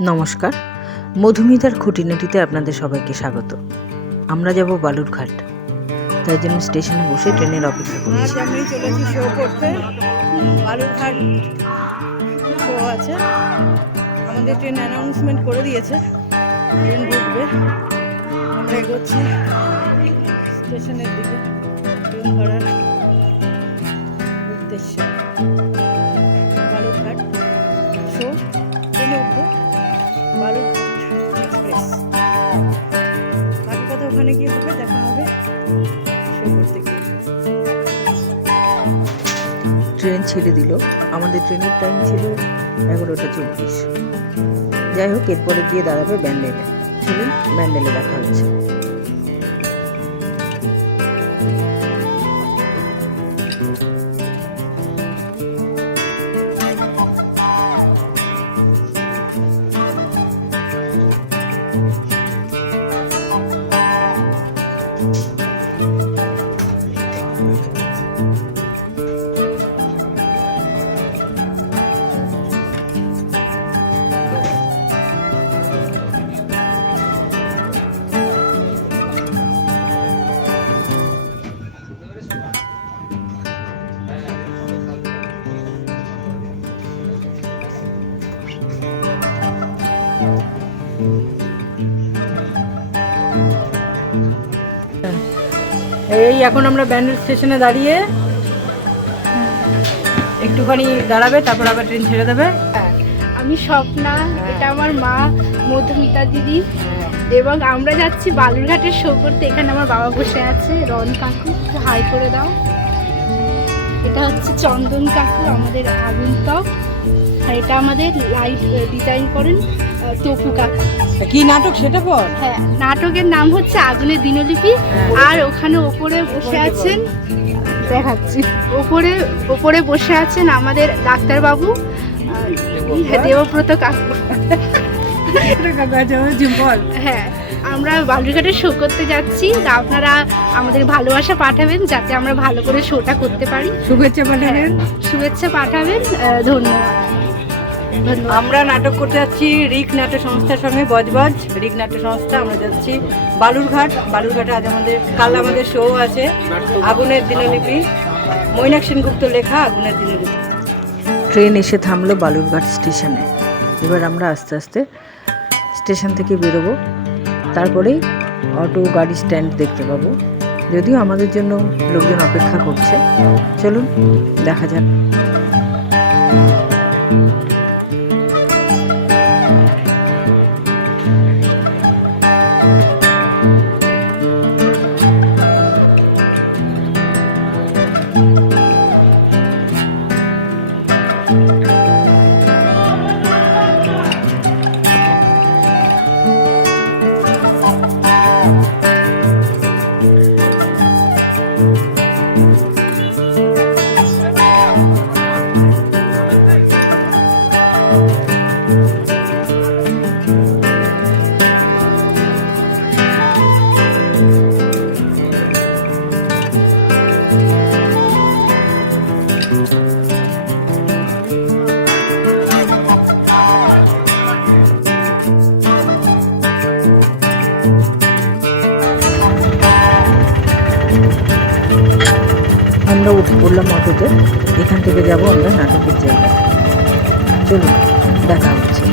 নমস্কার, মধুমিতার খুঁটিনাটিতে আপনাদের সবাইকে স্বাগত। আমরা যাব বালুরঘাট, তাই জন্য স্টেশনে বসে ট্রেনের অপেক্ষা করছি। আমি চলেছি শো করতে, বালুরঘাট শো আছে। আমাদের ট্রেন অ্যানাউন্সমেন্ট করে দিয়েছে, ট্রেন ঢুকবে। আমরা এগোচ্ছি স্টেশনের দিকে ট্রেন ধরার উদ্দেশ্যে। বালুরঘাট শো, ট্রেনে উঠবো, বালুরঘাট এক্সপ্রেস। বাকি কথা ওখানে গিয়ে হবে, দেখা হবে শো করতে গিয়ে। ট্রেন ছেড়ে দিল। আমাদের ট্রেনের টাইম ছিল 11:24। যাই হোক, এরপরে গিয়ে দাঁড়াবে ব্যান্ডেলে। চলুন, ব্যান্ডেলে দেখা হচ্ছে। এই এখন আমরা ব্যান্ডেল স্টেশনে দাঁড়িয়ে, একটুখানি দাঁড়াবে, তারপর আবার ট্রেন ছেড়ে দেবে। আমি স্বপ্না, এটা আমার মা মধুমিতা দিদি, এবং আমরা যাচ্ছি বালুরঘাটের শো করতে। এখানে আমার বাবা বসে আছে, রন কাকু, হাই করে দাও। এটা হচ্ছে চন্দন কাকু, আমাদের আগন্তুক। আর এটা আমাদের লাইট ডিজাইন করেন তপু কাকু। কি নাটক সেটা বল? হ্যাঁ, নাটকের নাম হচ্ছে আগুনের দিনলিপি। আর ওখানে ওপরে বসে আছেন, দেখাচ্ছি, ওপরে বসে আছেন আমাদের ডাক্তারবাবু দেবব্রত কাকু। হ্যাঁ, আমরা বালুরঘাটে শো করতে যাচ্ছি। আপনারা আমাদের ভালোবাসা পাঠাবেন, যাতে আমরা ভালো করে শোটা করতে পারি। শুভেচ্ছা পাঠাবেন। শুভেচ্ছা পাঠাবেন, ধন্যবাদ। আমরা নাটক করতে যাচ্ছি রিক নাট্য সংস্থার সঙ্গে, বজবজ রিক নাট্য সংস্থা। আমরা যাচ্ছি বালুরঘাটে। আজ কাল আমাদের শো আছে, আগুনের দিনলিপি, মৈনাক সেনগুপ্ত লেখা আগুনের দিনলিপি। ট্রেন এসে থামলো বালুরঘাট স্টেশনে। এবার আমরা আস্তে আস্তে স্টেশন থেকে বেরোবো। তারপরেই অটো গাড়ি স্ট্যান্ড দেখতে পাবো, যদিও আমাদের জন্য লোকজন অপেক্ষা করছে। চলুন দেখা যাক। আমরা উঠে পড়লাম অটোতে। এখান থেকে যাব আমরা নাটকের জায়গায়। চলুন দেখা হচ্ছে।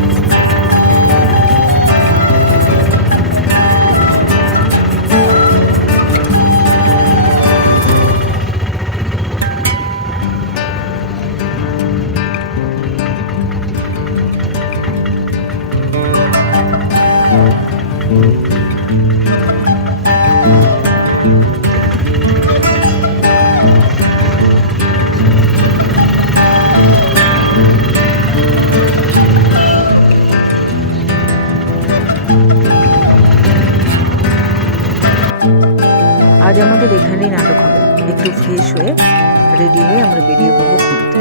আজ আমাদের এখানেই নাটক হবে। একটু ফ্রেশ হয়ে রেডি হয়ে আমরা বেরিয়ে পড়বো ঘুরতে।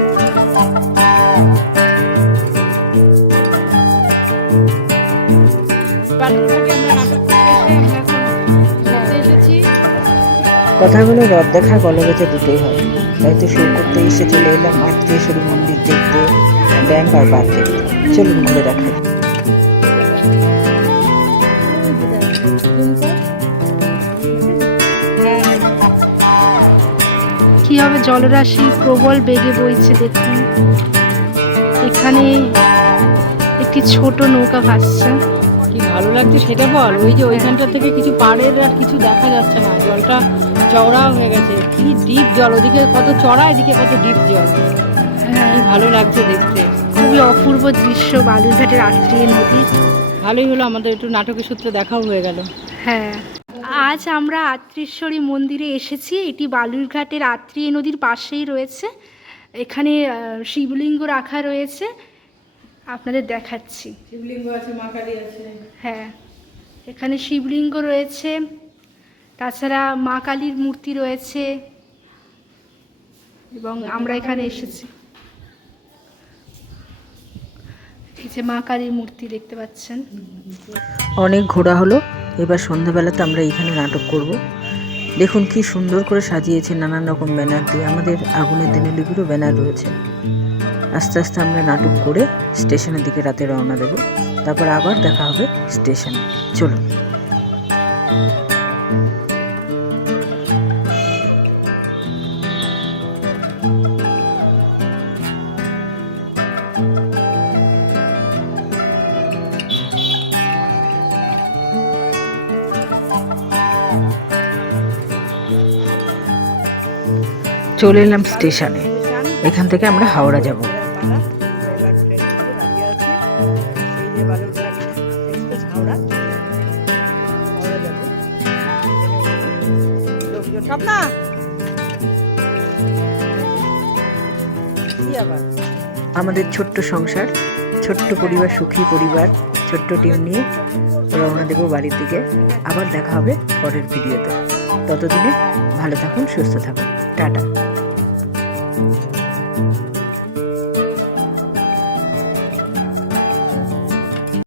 কথাগুলো রথ দেখা গলবেচে দুটোই হয়। তাই তো শো করতে এসে চলে এলাম মাতৃশ্বরী মন্দির দেখতে, ড্যাম আর বাদ দেখতে। চলুন ঘুরে দেখাই। কিভাবে জলরাশি প্রবল বেগে বইছে দেখুন। এখানে একটি ছোট নৌকা ভাসছে। কি ভালো লাগছে সেটা বল। ওই যে ওইখানটা থেকে কিছু পাড়ের আর কিছু দেখা যাচ্ছে না, জলটা চওড়া হয়ে গেছে, কি ডিপ জল, ওদিকে কত চড়া, এদিকে কত ডিপ জল। কি ভালো লাগছে দেখতে, খুবই অপূর্ব দৃশ্য বালুরঘাটের আত্রিয়ে নদীর। ভালোই হলো আমাদের একটু নাটকের সূত্রে দেখাও হয়ে গেল। হ্যাঁ, আজ আমরা আত্রেশ্বরী মন্দিরে এসেছি। এটি বালুরঘাটের আত্রিয়ে নদীর পাশেই রয়েছে। এখানে শিবলিঙ্গ রাখা রয়েছে, আপনাদের দেখাচ্ছি। শিবলিঙ্গ আছে, মা কালী আছে। হ্যাঁ, এখানে শিবলিঙ্গ রয়েছে, তাছাড়া মা কালীর মূর্তি রয়েছে এবং আমরা এখানে এসেছি। এই যে মা কালীর মূর্তি দেখতে পাচ্ছেন। অনেক ঘোরা হলো, এবার সন্ধ্যাবেলাতে আমরা এইখানে নাটক করব। দেখুন কি সুন্দর করে সাজিয়েছে নানান রকম ব্যানার দিয়ে, আমাদের আগুনের দিনলিপিরও ব্যানার রয়েছে। আস্তে আস্তে আমরা নাটক করে স্টেশনের দিকে রাতে রওনা দেব, তারপর আবার দেখা হবে স্টেশনে। চলুন। চলে এলাম স্টেশনে, এখান থেকে আমরা হাওড়া যাব। আমাদের ছোট্ট সংসার, ছোট্ট পরিবার, সুখী পরিবার, ছোট্ট টিম নিয়ে রওনা দেব বাড়ির দিকে। আবার দেখা হবে পরের ভিডিওতে। ততদিনে ভালো থাকুন, সুস্থ থাকুন, টাটা।